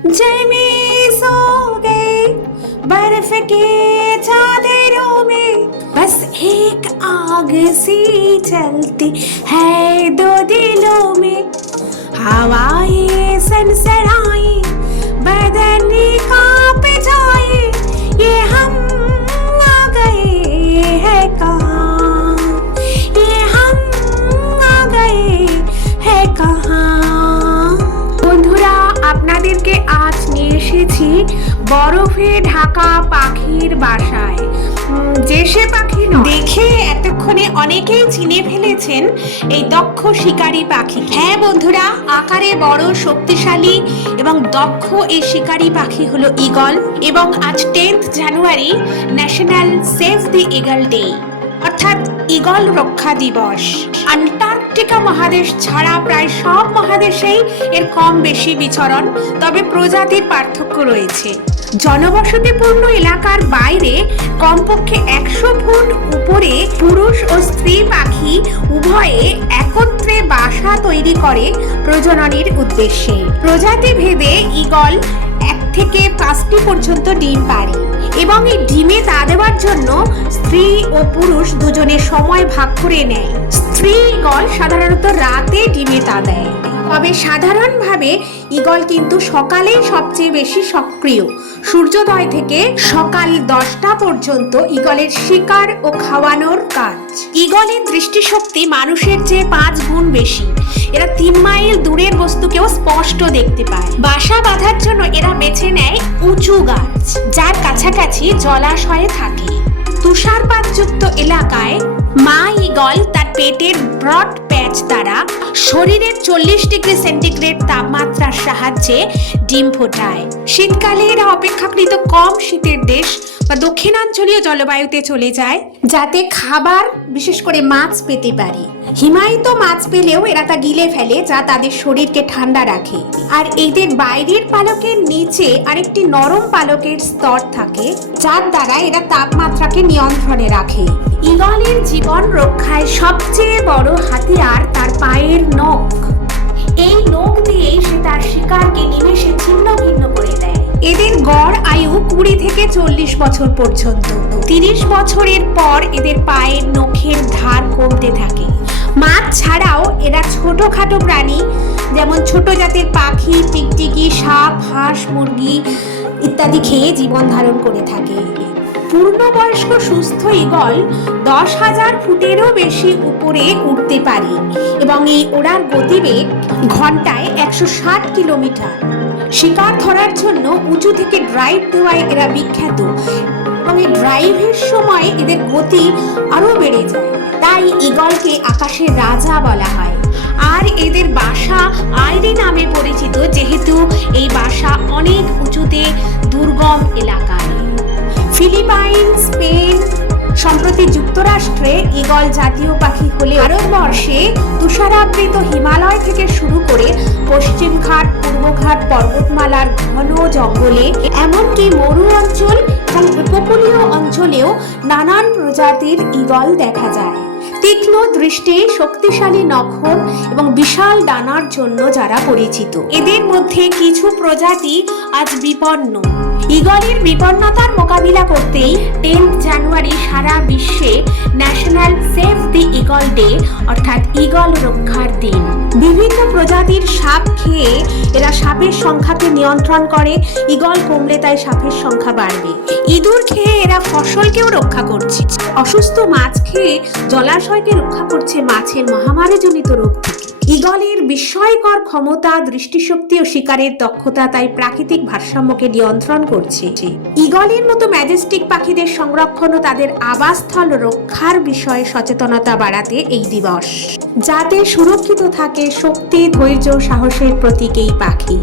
जमी सो गए बर्फ के चादरों में, बस एक आग सी चलती है दो दिलों में। हवाएं सनसनाए बदन कांप जाए, ये हम आ गए हैं कहाँ, ये हम आ गए हैं कहाँ। বন্ধুরা, আপনাদেরকে আজ নিয়ে এসেছি বরফে ঢাকা পাখির বাসায়। যে সে পাখি নয়, দেখে এতক্ষণে অনেকেই চিনে ফেলেছেন এই দক্ষ শিকারী পাখি। হ্যাঁ বন্ধুরা, আকারে বড়, শক্তিশালী এবং দক্ষ এই শিকারী পাখি হলো ঈগল। এবং আজ 10th জানুয়ারি ন্যাশনাল সেভ দি ঈগল ডে, অর্থাৎ ঈগল রক্ষা দিবস। আন্টার্কটিকা মহাদেশ ছাড়া প্রায় সব মহাদেশেই এর কম বেশি বিচরণ, তবে প্রজাতির পার্থক্য রয়েছে। জনবসতিপূর্ণ এলাকার বাইরে কমপক্ষে 100 ফুট উপরে পুরুষ ও স্ত্রী পাখি উভয়ে একত্রে বাসা তৈরি করে প্রজননের উদ্দেশ্যে। প্রজাতি ভেদে ঈগল 1 থেকে 5টি পর্যন্ত ডিম পাড়ে এবং এই ডিমে তা দেওয়ার জন্য স্ত্রী ও পুরুষ দুজনে সময় ভাগ করে নেয়। স্ত্রী ঈগল সাধারণত রাতে ডিমে তা দেয়, তবে সাধারণভাবে ঈগল কিন্তু সকালেই সবচেয়ে বেশি সক্রিয়। সূর্যোদয় থেকে সকাল 10টা পর্যন্ত ঈগলের শিকার ও খাওয়ানোর কাজ। ঈগলের দৃষ্টিশক্তি মানুষের চেয়ে 5 গুণ বেশি। এরা 3 মাইল দূরের বস্তুকেও স্পষ্ট দেখতে পায়। বাসা বাঁধার জন্য এরা বেছে নেয় উঁচু গাছ, যার কাছাকাছি জলাশয়ে থাকে। তুষারপাতযুক্ত এলাকায় মা ঈগল তার পেটের ব্রড প্যাচ দ্বারা শরীরের 40 ডিগ্রি সেন্টিগ্রেড তাপমাত্রার সাহায্যে ডিম ফোটায়। শীতকালে এরা অপেক্ষাকৃত কম শীতের দেশ বা দক্ষিণাঞ্চলীয় জলবায়ুতে চলে যায়, যাতে খাবার বিশেষ করে মাছ পেতে পারে। হিমায়িত মাছ পেলেও এরা তা গিলে ফেলে, যা তাদের শরীরকে ঠান্ডা রাখে। আর এদের বাইরের পালকের নিচে আরেকটি নরম পালকের স্তর থাকে, যার দ্বারা এরা তাপমাত্রাকে নিয়ন্ত্রণে রাখে। ঈগলের জীবন রক্ষায় সবচেয়ে বড় হাতিয়ার তার পায়ের নখ। এই নখ দিয়েই সে তার শিকারকে নিমেষে ছিন্ন ভিন্ন করে দেয়। এদের গড় আয়ু 20 থেকে 40 বছর পর্যন্ত। 30 বছরের পর এদের পায়ের নখের ধার কমতে থাকে। মাছ ছাড়াও এরা ছোটখাটো প্রাণী যেমন ছোট জাতের পাখি, টিকটিকি, সাপ, হাঁস, মুরগি ইত্যাদি খেয়ে জীবন ধারণ করে থাকে। পূর্ণবয়স্ক সুস্থ ঈগল 10,000 ফুটেরও বেশি উপরে উঠতে পারে এবং এই ওড়ার গতিবেগ ঘন্টায় 160 কিলোমিটার। শিকার ধরার জন্য উঁচু থেকে ড্রাইভ দেওয়ায় এরা বিখ্যাত এবং এই ড্রাইভের সময় এদের গতি আরো বেড়ে যায়, তাই ঈগলকে আকাশের রাজা বলা হয়। আর এদের বাসা আইরি নামে পরিচিত, যেহেতু এই বাসা অনেক উঁচুতে দুর্গম এলাকায়। ফিলিপাইন, স্পেন, সম্প্রতি যুক্তরাষ্ট্রে ঈগল জাতীয় পাখি হলে ভারতবর্ষে তুষারাবৃত হিমালয় থেকে শুরু করে পশ্চিমঘাট, পূর্বঘাট পর্বতমালার ঘন জঙ্গলে, এমনকি মরু অঞ্চল এবং উপকূলীয় অঞ্চলেও নানান প্রজাতির ঈগল দেখা যায়। তীক্ষ্ণ দৃষ্টি, শক্তিশালী নখর এবং বিশাল ডানার জন্য যারা পরিচিত। এদের মধ্যে কিছু প্রজাতি আজ বিপন্ন। ঈগলের বিপন্নতার মোকাবিলা করতেই 10th জানুয়ারি সারা বিশ্বে ন্যাশনাল সেভ দি ঈগল ডে, অর্থাৎ ঈগল রক্ষার দিন। বিভিন্ন প্রজাতির সাপ খেয়ে এরা সাপের সংখ্যাকে নিয়ন্ত্রণ করে। ঈগল কমলে তাই সাপের সংখ্যা বাড়বে। ইঁদুর খেয়ে এরা ফসলকেও রক্ষা করছে। অসুস্থ মাছ খেয়ে জলাশয়কে রক্ষা করছে মাছের মহামারীজনিত রোগ থেকে। ঈগলের বিস্ময়কর ক্ষমতা, দৃষ্টিশক্তি ও শিকারের দক্ষতা তাই প্রাকৃতিক ভারসাম্যকে নিয়ন্ত্রণ করছে। ঈগলের মতো ম্যাজেস্টিক পাখিদের সংরক্ষণ ও তাদের আবাসস্থল রক্ষার বিষয়ে সচেতনতা বাড়াতে এই দিবস, যাতে সুরক্ষিত থাকে শক্তি, ধৈর্য, সাহসের প্রতীক এই পাখি।